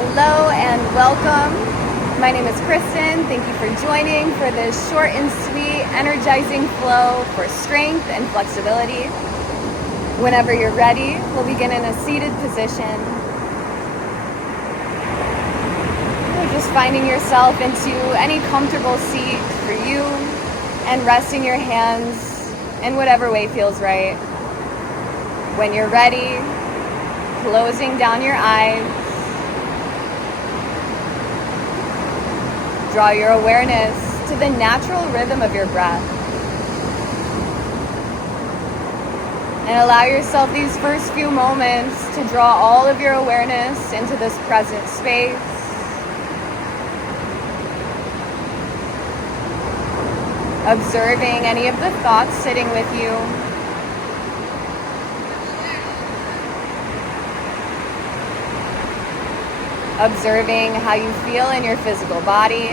Hello and welcome. My name is Kristen. Thank you for joining for this short and sweet, energizing flow for strength and flexibility. Whenever you're ready, we'll begin in a seated position. You're just finding yourself into any comfortable seat for you and resting your hands in whatever way feels right. When you're ready, closing down your eyes. Draw your awareness to the natural rhythm of your breath. And allow yourself these first few moments to draw all of your awareness into this present space. Observing any of the thoughts sitting with you. Observing how you feel in your physical body.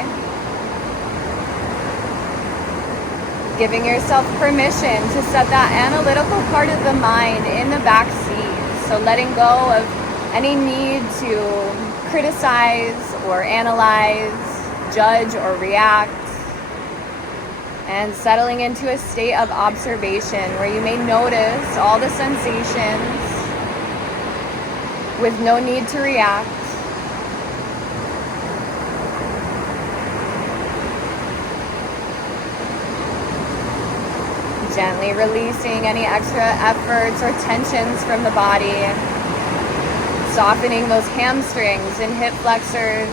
Giving yourself permission to set that analytical part of the mind in the back seat. So letting go of any need to criticize or analyze, judge or react. And settling into a state of observation where you may notice all the sensations with no need to react. Gently releasing any extra efforts or tensions from the body. Softening those hamstrings and hip flexors.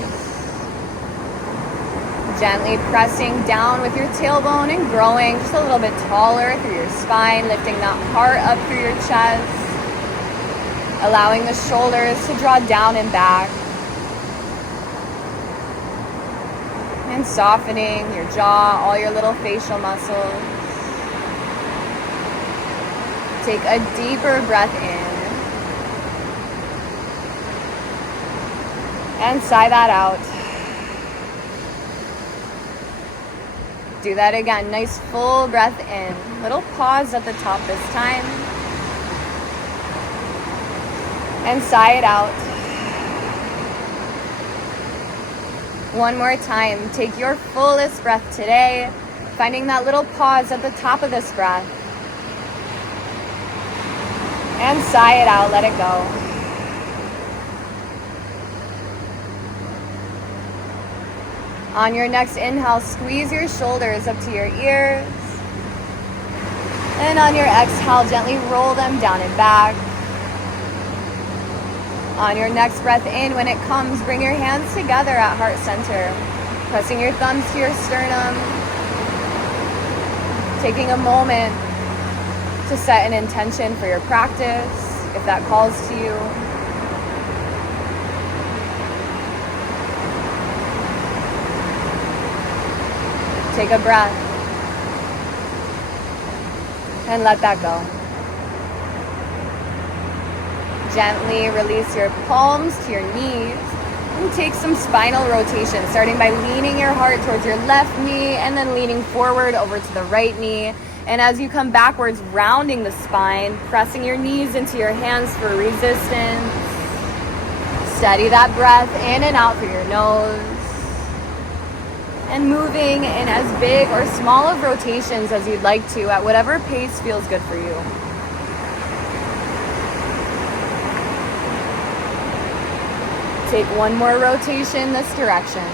Gently pressing down with your tailbone and growing just a little bit taller through your spine, lifting that heart up through your chest. Allowing the shoulders to draw down and back. And softening your jaw, all your little facial muscles. Take a deeper breath in. And sigh that out. Do that again. Nice full breath in. Little pause at the top this time. And sigh it out. One more time. Take your fullest breath today. Finding that little pause at the top of this breath. And sigh it out, let it go. On your next inhale, squeeze your shoulders up to your ears. And on your exhale, gently roll them down and back. On your next breath in, when it comes, bring your hands together at heart center. Pressing your thumbs to your sternum. Taking a moment to set an intention for your practice, if that calls to you. Take a breath and let that go. Gently release your palms to your knees and take some spinal rotation, starting by leaning your heart towards your left knee and then leaning forward over to the right knee. And as you come backwards, rounding the spine, pressing your knees into your hands for resistance. Steady that breath in and out through your nose. And moving in as big or small of rotations as you'd like to at whatever pace feels good for you. Take one more rotation this direction.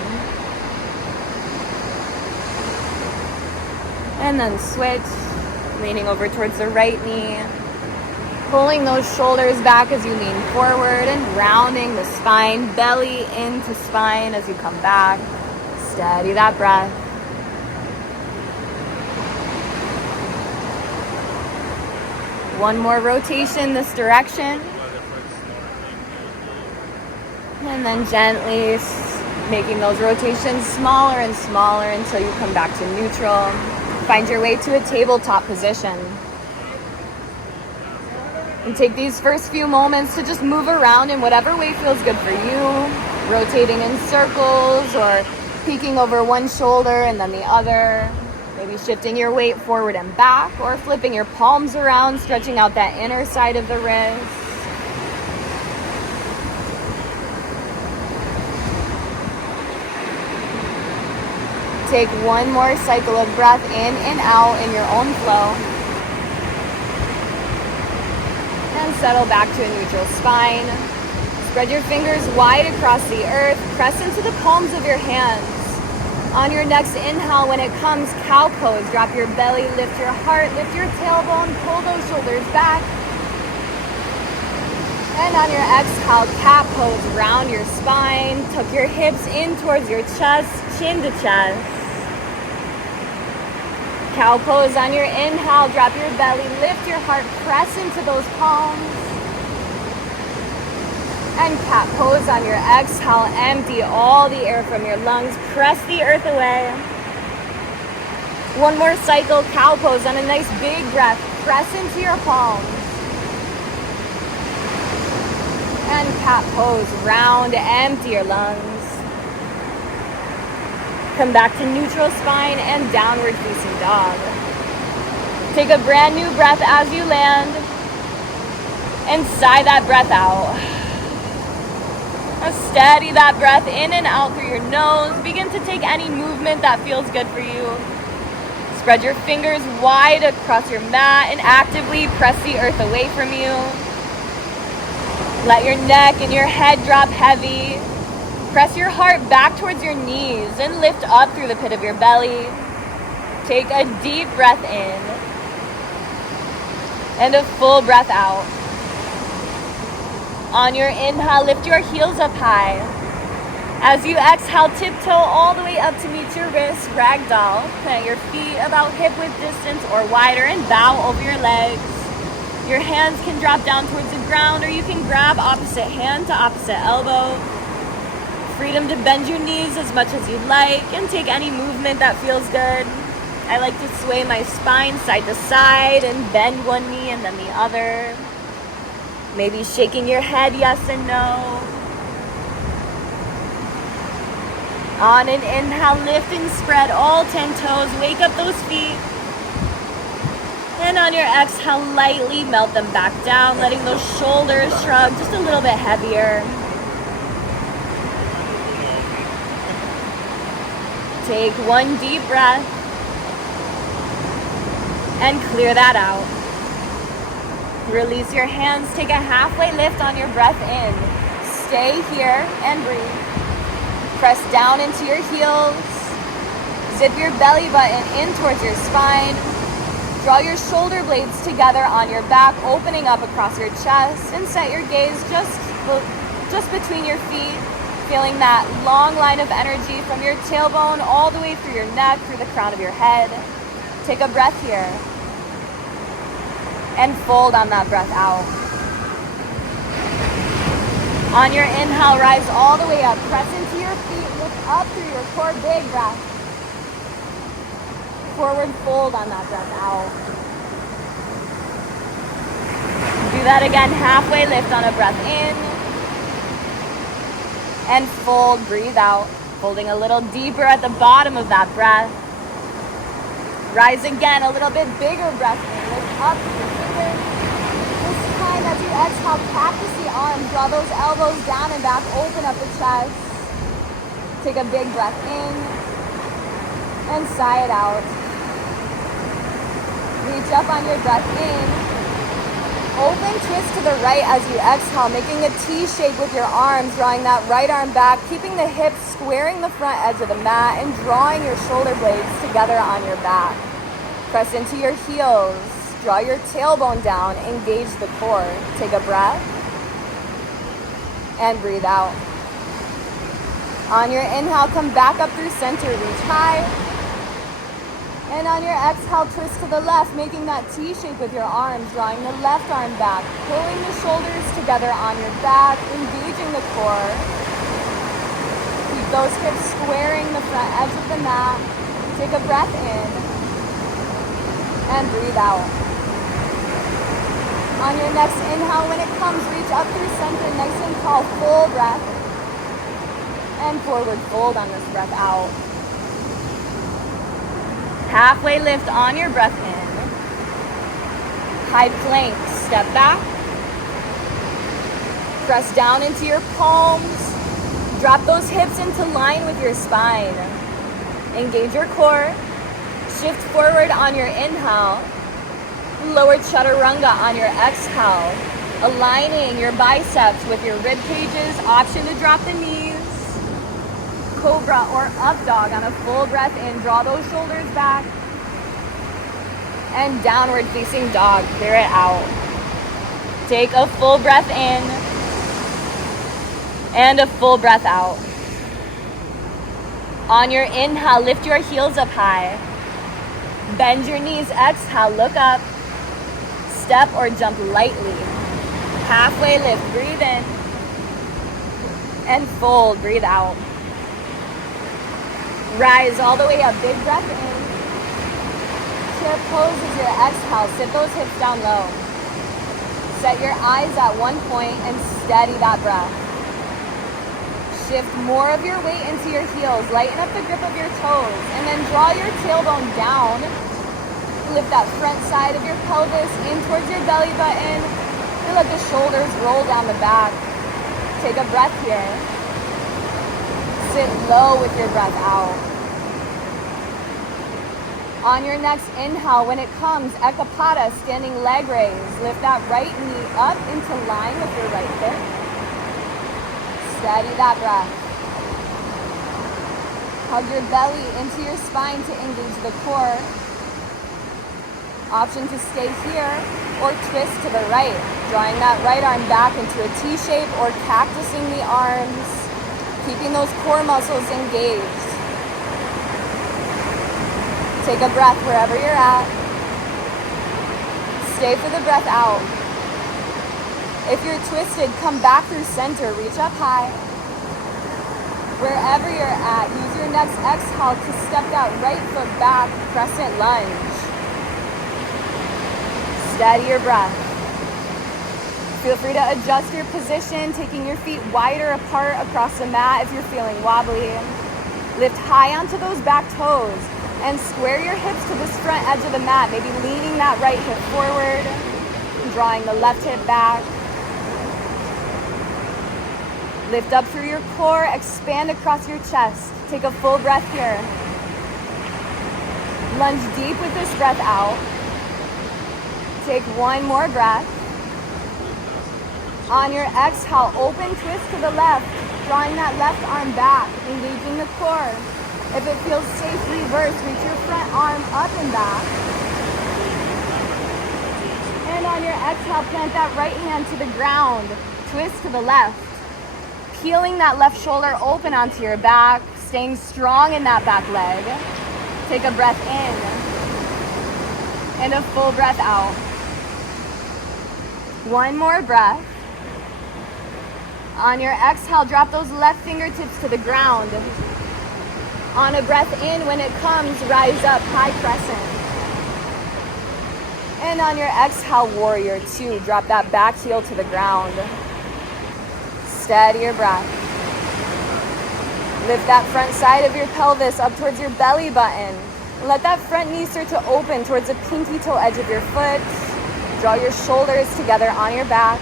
And then switch, leaning over towards the right knee. Pulling those shoulders back as you lean forward and rounding the spine, belly into spine as you come back. Steady that breath. One more rotation this direction. And then gently making those rotations smaller and smaller until you come back to neutral. Find your way to a tabletop position. And take these first few moments to just move around in whatever way feels good for you. Rotating in circles or peeking over one shoulder and then the other. Maybe shifting your weight forward and back or flipping your palms around, stretching out that inner side of the wrist. Take one more cycle of breath in and out in your own flow. And settle back to a neutral spine. Spread your fingers wide across the earth. Press into the palms of your hands. On your next inhale, when it comes, cow pose. Drop your belly, lift your heart, lift your tailbone, pull those shoulders back. And on your exhale, cat pose, round your spine. Tuck your hips in towards your chest, chin to chest. Cow pose on your inhale, drop your belly, lift your heart, press into those palms. And cat pose on your exhale, empty all the air from your lungs, press the earth away. One more cycle, cow pose on a nice big breath, press into your palms. And cat pose, round, empty your lungs. Come back to neutral spine and downward facing dog. Take a brand new breath as you land. And sigh that breath out. Steady that breath in and out through your nose. Begin to take any movement that feels good for you. Spread your fingers wide across your mat and actively press the earth away from you. Let your neck and your head drop heavy. Press your heart back towards your knees and lift up through the pit of your belly. Take a deep breath in and a full breath out. On your inhale, lift your heels up high. As you exhale, tiptoe all the way up to meet your wrists, ragdoll. Plant your feet about hip width distance or wider and bow over your legs. Your hands can drop down towards the ground, or you can grab opposite hand to opposite elbow. Freedom to bend your knees as much as you'd like and take any movement that feels good. I like to sway my spine side to side and bend one knee and then the other. Maybe shaking your head yes and no. On an inhale, lift and spread all 10 toes. Wake up those feet. And on your exhale, lightly melt them back down, letting those shoulders shrug just a little bit heavier. Take one deep breath and clear that out. Release your hands. Take a halfway lift on your breath in. Stay here and breathe. Press down into your heels. Zip your belly button in towards your spine. Draw your shoulder blades together on your back, opening up across your chest, and set your gaze just between your feet, feeling that long line of energy from your tailbone all the way through your neck, through the crown of your head. Take a breath here. And fold on that breath out. On your inhale, rise all the way up. Press into your feet, lift up through your core, big breath. Forward fold on that breath out. Do that again, halfway lift on a breath in. And fold, breathe out. Folding a little deeper at the bottom of that breath. Rise again, a little bit bigger breath in. Lift up through your fingers. This time as you exhale, cactus the arms. Draw those elbows down and back, open up the chest. Take a big breath in. And sigh it out. Reach up on your breath in. Open twist to the right as you exhale, making a T shape with your arms, drawing that right arm back, keeping the hips squaring the front edge of the mat and drawing your shoulder blades together on your back. Press into your heels. Draw your tailbone down, engage the core. Take a breath and breathe out. On your inhale, come back up through center, reach high. And on your exhale, twist to the left, making that T shape with your arms, drawing the left arm back, pulling the shoulders together on your back, engaging the core. Keep those hips squaring the front edge of the mat. Take a breath in and breathe out. On your next inhale, when it comes, reach up through center, nice and tall, full breath. And forward fold on this breath out. Halfway lift on your breath in. High plank, step back. Press down into your palms. Drop those hips into line with your spine. Engage your core. Shift forward on your inhale. Lower chaturanga on your exhale. Aligning your biceps with your rib cages. Option to drop the knees. Cobra or up dog on a full breath in. Draw those shoulders back. And downward facing dog. Clear it out. Take a full breath in. And a full breath out. On your inhale, lift your heels up high. Bend your knees. Exhale, look up. Step or jump lightly. Halfway lift, breathe in. And fold, breathe out. Rise all the way up, big breath in. Chair pose as your exhale, sit those hips down low. Set your eyes at one point and steady that breath. Shift more of your weight into your heels, lighten up the grip of your toes, and then draw your tailbone down. Lift that front side of your pelvis in towards your belly button, and let the shoulders roll down the back. Take a breath here. Sit low with your breath out. On your next inhale, when it comes, Ekapada, standing leg raise. Lift that right knee up into line with your right hip. Steady that breath. Hug your belly into your spine to engage the core. Option to stay here or twist to the right, drawing that right arm back into a T shape or cactusing the arms, keeping those core muscles engaged. Take a breath wherever you're at. Stay for the breath out. If you're twisted, come back through center, reach up high. Wherever you're at, use your next exhale to step that right foot back, crescent lunge. Steady your breath. Feel free to adjust your position, taking your feet wider apart across the mat if you're feeling wobbly. Lift high onto those back toes and square your hips to this front edge of the mat, maybe leaning that right hip forward, drawing the left hip back. Lift up through your core, expand across your chest. Take a full breath here. Lunge deep with this breath out. Take one more breath. On your exhale, open twist to the left, drawing that left arm back, engaging the core. If it feels safe, reverse, reach your front arm up and back. And on your exhale, plant that right hand to the ground, twist to the left. Peeling that left shoulder open onto your back, staying strong in that back leg. Take a breath in and a full breath out. One more breath. On your exhale, drop those left fingertips to the ground. On a breath in, when it comes, rise up, high crescent. And on your exhale, warrior two, drop that back heel to the ground. Steady your breath. Lift that front side of your pelvis up towards your belly button. Let that front knee start to open towards the pinky toe edge of your foot. Draw your shoulders together on your back.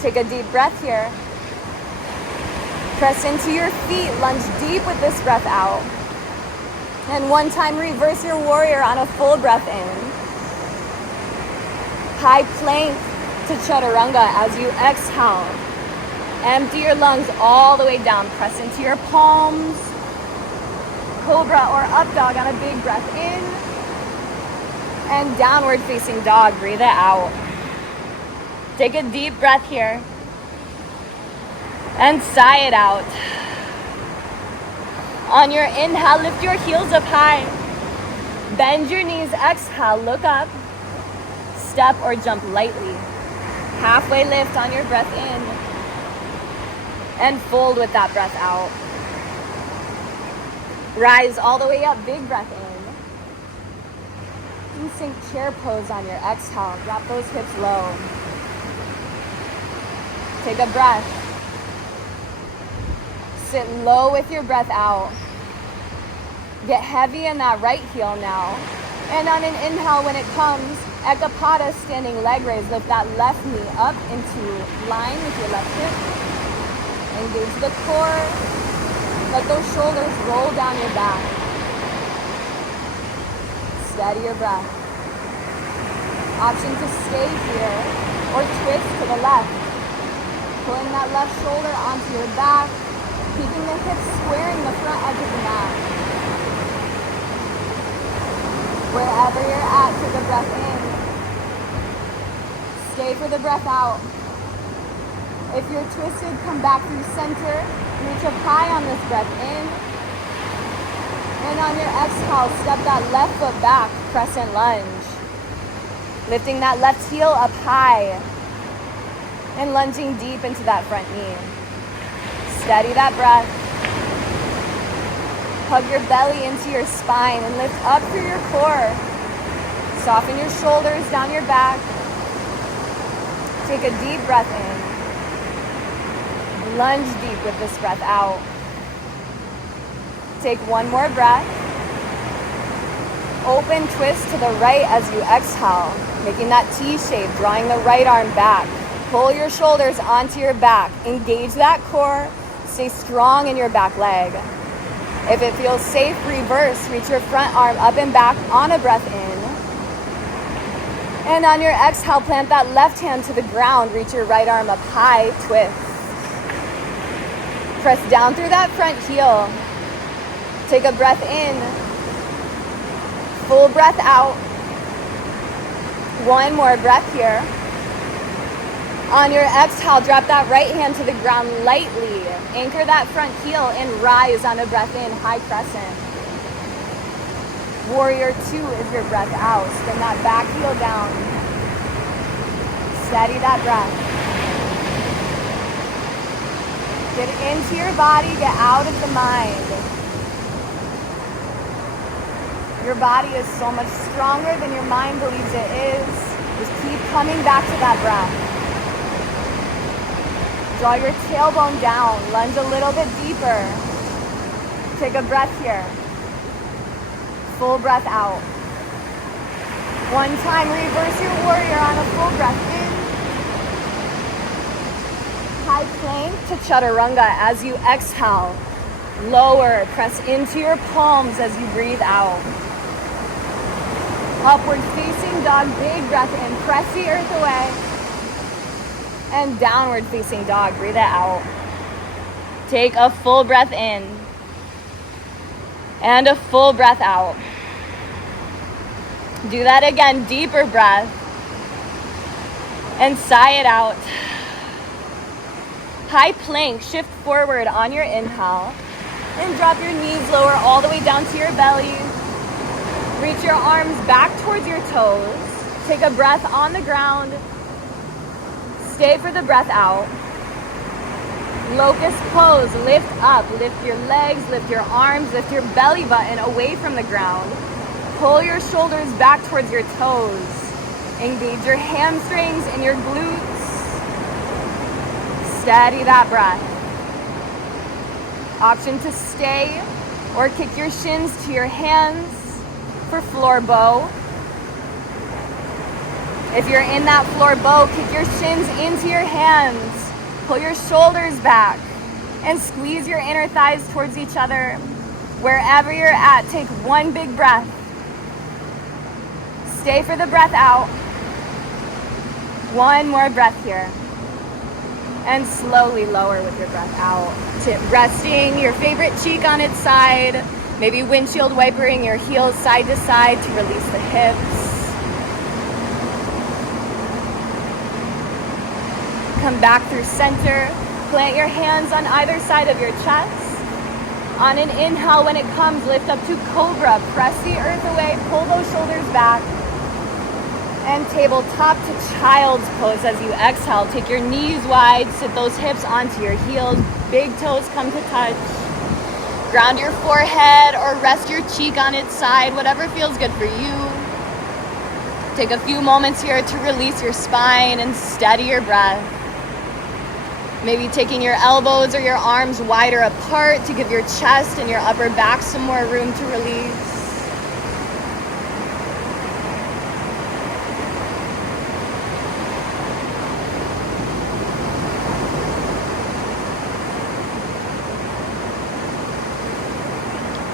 Take a deep breath here. Press into your feet, lunge deep with this breath out. And one time reverse your warrior on a full breath in. High plank to chaturanga as you exhale. Empty your lungs all the way down. Press into your palms. Cobra or up dog on a big breath in. And downward facing dog. Breathe it out. Take a deep breath here. And sigh it out. On your inhale, lift your heels up high. Bend your knees, exhale, look up. Step or jump lightly. Halfway lift on your breath in. And fold with that breath out. Rise all the way up, big breath in. And sink chair pose on your exhale. Drop those hips low. Take a breath. Sit low with your breath out. Get heavy in that right heel now. And on an inhale, when it comes, Ekapada, standing leg raise. Lift that left knee up into line with your left hip. Engage the core. Let those shoulders roll down your back. Steady your breath. Option to stay here or twist to the left. Pulling that left shoulder onto your back, keeping the hips squaring the front edge of the mat. Wherever you're at, take a breath in. Stay for the breath out. If you're twisted, come back through center. Reach up high on this breath in. And on your exhale, step that left foot back, crescent lunge. Lifting that left heel up high and lunging deep into that front knee. Steady that breath. Hug your belly into your spine and lift up through your core. Soften your shoulders down your back. Take a deep breath in. Lunge deep with this breath out. Take one more breath. Open twist to the right as you exhale, making that T shape, drawing the right arm back. Pull your shoulders onto your back. Engage that core. Stay strong in your back leg. If it feels safe, reverse. Reach your front arm up and back on a breath in. And on your exhale, plant that left hand to the ground. Reach your right arm up high, twist. Press down through that front heel. Take a breath in. Full breath out. One more breath here. On your exhale, drop that right hand to the ground lightly. Anchor that front heel and rise on a breath in, high crescent. Warrior 2 is your breath out. Spin that back heel down. Steady that breath. Get into your body, get out of the mind. Your body is so much stronger than your mind believes it is. Just keep coming back to that breath. Draw your tailbone down, lunge a little bit deeper. Take a breath here. Full breath out. One time, reverse your warrior on a full breath in. High plank to chaturanga as you exhale. Lower, press into your palms as you breathe out. Upward facing dog, big breath in, press the earth away. And downward facing dog, breathe it out. Take a full breath in. And a full breath out. Do that again, deeper breath. And sigh it out. High plank, shift forward on your inhale. And drop your knees lower all the way down to your belly. Reach your arms back towards your toes. Take a breath on the ground. Stay for the breath out. Locust pose, lift up, lift your legs, lift your arms, lift your belly button away from the ground. Pull your shoulders back towards your toes. Engage your hamstrings and your glutes. Steady that breath. Option to stay or kick your shins to your hands for floor bow. If you're in that floor bow, kick your shins into your hands. Pull your shoulders back and squeeze your inner thighs towards each other. Wherever you're at, take one big breath. Stay for the breath out. One more breath here. And slowly lower with your breath out. Resting your favorite cheek on its side. Maybe windshield wipering your heels side to side to release the hips. Come back through center. Plant your hands on either side of your chest. On an inhale, when it comes, lift up to cobra. Press the earth away. Pull those shoulders back. And tabletop to child's pose as you exhale. Take your knees wide. Sit those hips onto your heels. Big toes come to touch. Ground your forehead or rest your cheek on its side. Whatever feels good for you. Take a few moments here to release your spine and steady your breath. Maybe taking your elbows or your arms wider apart to give your chest and your upper back some more room to release.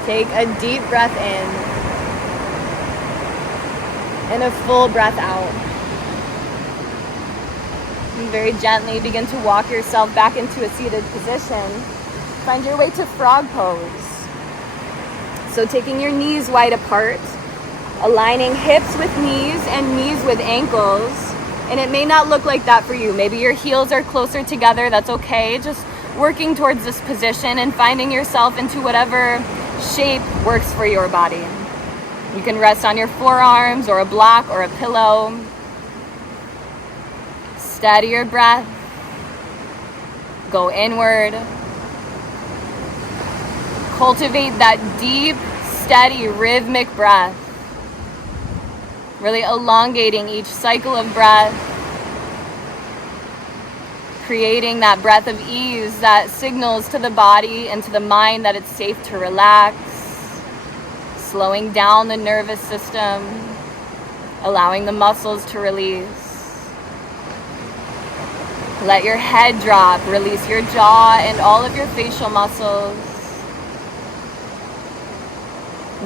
Take a deep breath in. And a full breath out. And very gently begin to walk yourself back into a seated position. Find your way to frog pose. So taking your knees wide apart, aligning hips with knees and knees with ankles. And it may not look like that for you. Maybe your heels are closer together. That's okay. Just working towards this position and finding yourself into whatever shape works for your body. You can rest on your forearms or a block or a pillow. Steady your breath. Go inward. Cultivate that deep, steady, rhythmic breath. Really elongating each cycle of breath. Creating that breath of ease that signals to the body and to the mind that it's safe to relax. Slowing down the nervous system. Allowing the muscles to release. Let your head drop. Release your jaw and all of your facial muscles.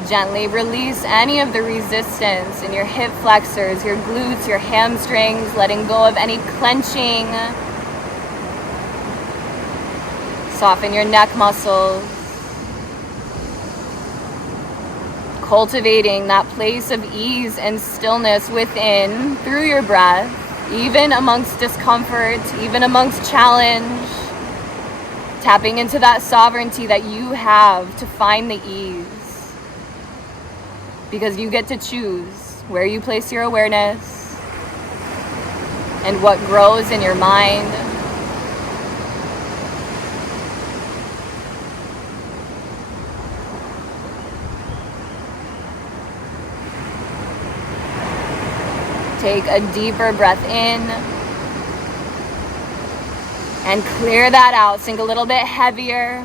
Gently release any of the resistance in your hip flexors, your glutes, your hamstrings, letting go of any clenching. Soften your neck muscles. Cultivating that place of ease and stillness within through your breath, even amongst discomfort, even amongst challenge. Tapping into that sovereignty that you have to find the ease. Because you get to choose where you place your awareness and what grows in your mind. Take a deeper breath in and clear that out. Sink a little bit heavier.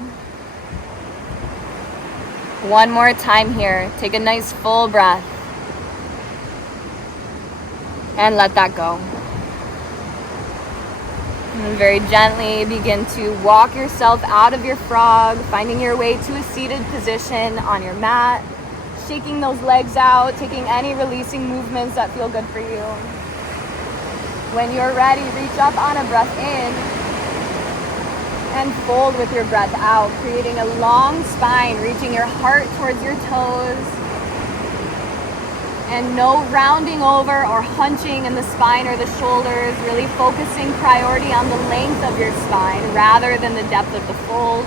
One more time here. Take a nice full breath. And let that go. And very gently begin to walk yourself out of your frog, finding your way to a seated position on your mat. Shaking those legs out, taking any releasing movements that feel good for you. When you're ready, reach up on a breath in. And fold with your breath out, creating a long spine, reaching your heart towards your toes. And no rounding over or hunching in the spine or the shoulders, really focusing priority on the length of your spine rather than the depth of the fold.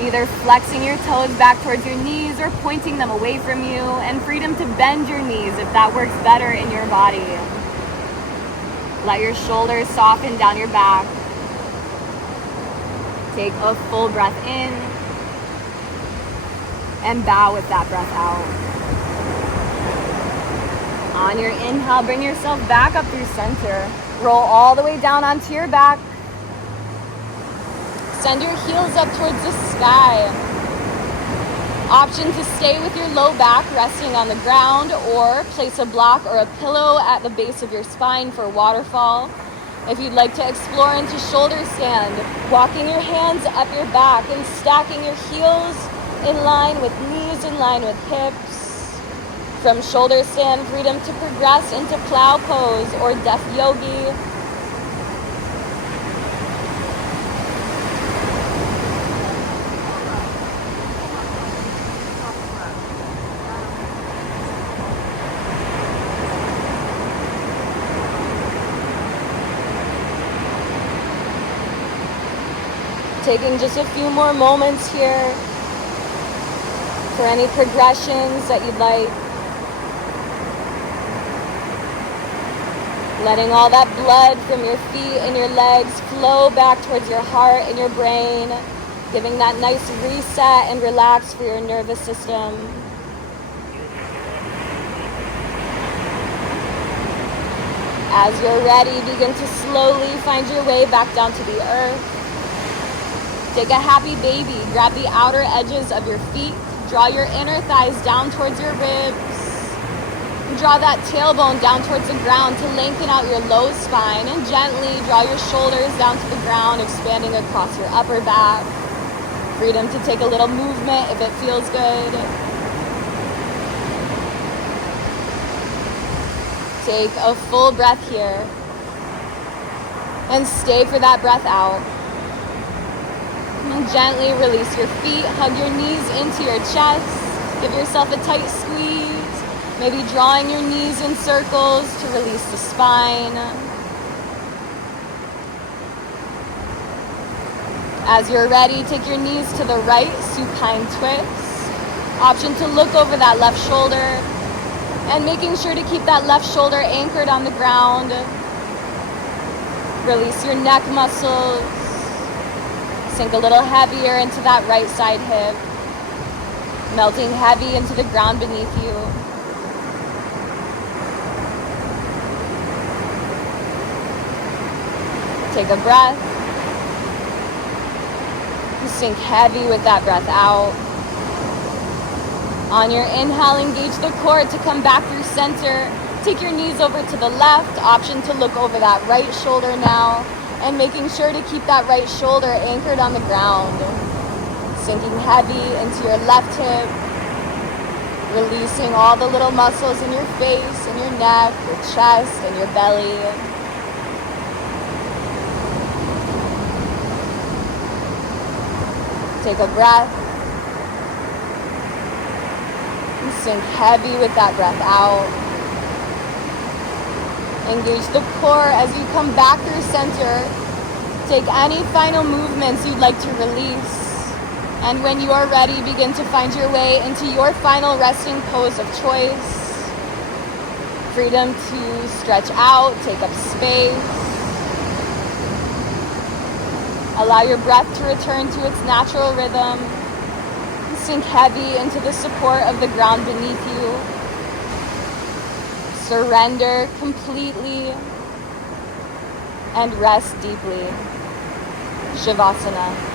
Either flexing your toes back towards your knees or pointing them away from you, and freedom to bend your knees if that works better in your body. Let your shoulders soften down your back. Take a full breath in and bow with that breath out. On your inhale, bring yourself back up through center. Roll all the way down onto your back. Send your heels up towards the sky. Option to stay with your low back resting on the ground, or place a block or a pillow at the base of your spine for waterfall. If you'd like to explore into shoulder stand, walking your hands up your back and stacking your heels in line with knees, in line with hips. From shoulder stand, freedom to progress into plow pose or deaf yogi. Taking just a few more moments here for any progressions that you'd like. Letting all that blood from your feet and your legs flow back towards your heart and your brain. Giving that nice reset and relax for your nervous system. As you're ready, begin to slowly find your way back down to the earth. Take a happy baby. Grab the outer edges of your feet. Draw your inner thighs down towards your ribs. Draw that tailbone down towards the ground to lengthen out your low spine, and gently draw your shoulders down to the ground, expanding across your upper back. Freedom to take a little movement if it feels good. Take a full breath here. And stay for that breath out. And gently release your feet. Hug your knees into your chest. Give yourself a tight squeeze. Maybe drawing your knees in circles to release the spine. As you're ready, take your knees to the right, supine twist. Option to look over that left shoulder and making sure to keep that left shoulder anchored on the ground. Release your neck muscles. Sink a little heavier into that right side hip, melting heavy into the ground beneath you. Take a breath. Sink heavy with that breath out. On your inhale, engage the core to come back through center. Take your knees over to the left. Option to look over that right shoulder now. And making sure to keep that right shoulder anchored on the ground. Sinking heavy into your left hip. Releasing all the little muscles in your face, in your neck, your chest, and your belly. Take a breath. And sink heavy with that breath out. Engage the core as you come back through center. Take any final movements you'd like to release. And when you are ready, begin to find your way into your final resting pose of choice. Freedom to stretch out, take up space. Allow your breath to return to its natural rhythm. Sink heavy into the support of the ground beneath you. Surrender completely and rest deeply. Shavasana.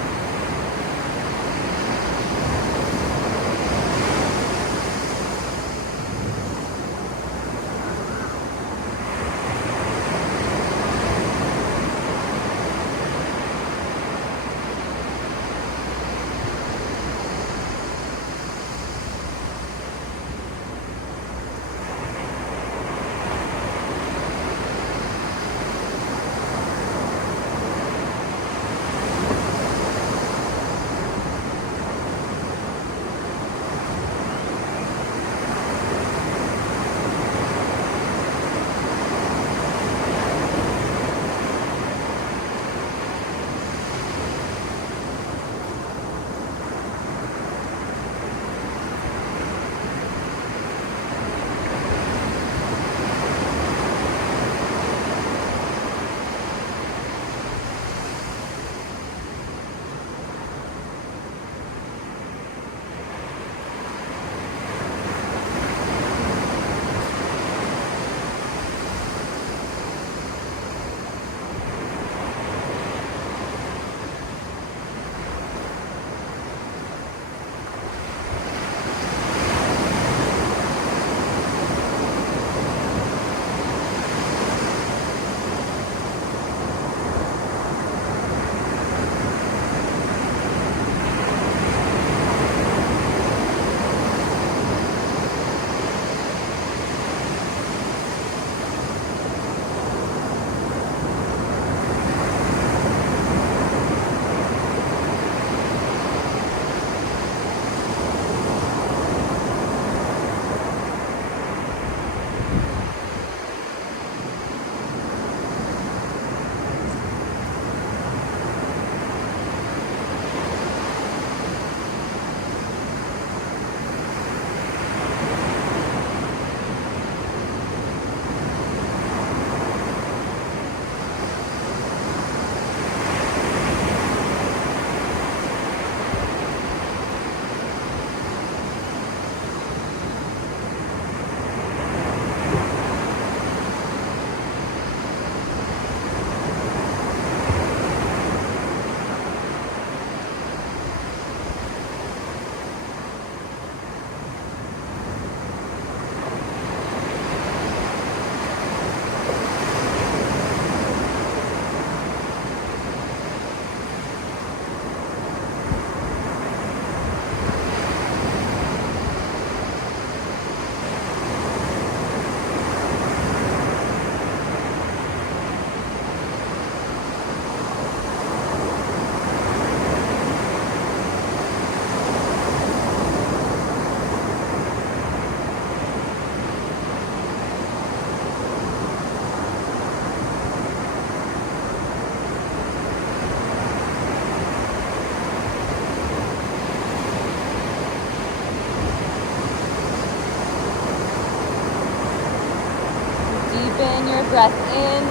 breath in.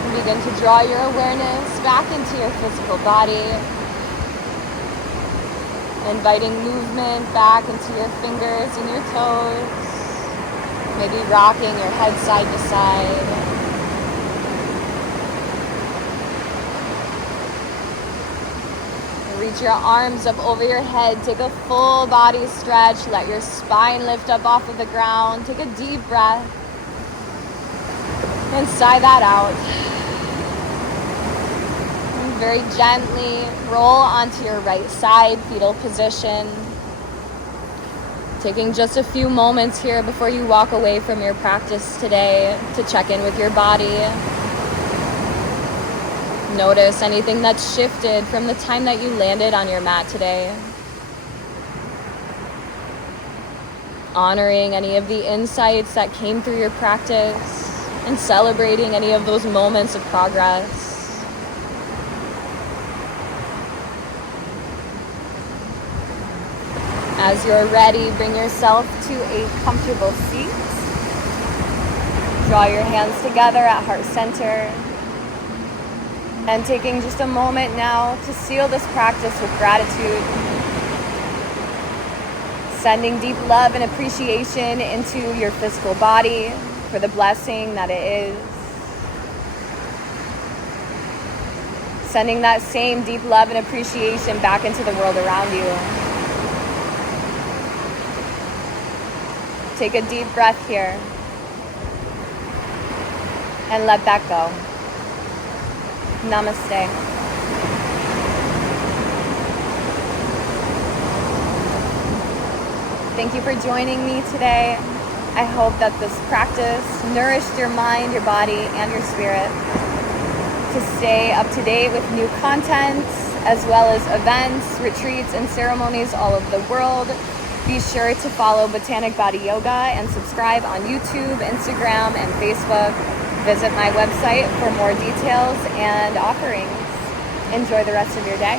And begin to draw your awareness back into your physical body. Inviting movement back into your fingers and your toes. Maybe rocking your head side to side. Reach your arms up over your head. Take a full body stretch. Let your spine lift up off of the ground. Take a deep breath. And sigh that out. And very gently roll onto your right side, fetal position. Taking just a few moments here before you walk away from your practice today to check in with your body. Notice anything that's shifted from the time that you landed on your mat today. Honoring any of the insights that came through your practice and celebrating any of those moments of progress. As you're ready, bring yourself to a comfortable seat. Draw your hands together at heart center. And taking just a moment now to seal this practice with gratitude. Sending deep love and appreciation into your physical body for the blessing that it is. Sending that same deep love and appreciation back into the world around you. Take a deep breath here. And let that go. Namaste. Thank you for joining me today. I hope that this practice nourished your mind, your body, and your spirit to stay up to date with new content, as well as events, retreats, and ceremonies all over the world. Be sure to follow Botanic Body Yoga and subscribe on YouTube, Instagram, and Facebook. Visit my website for more details and offerings. Enjoy the rest of your day.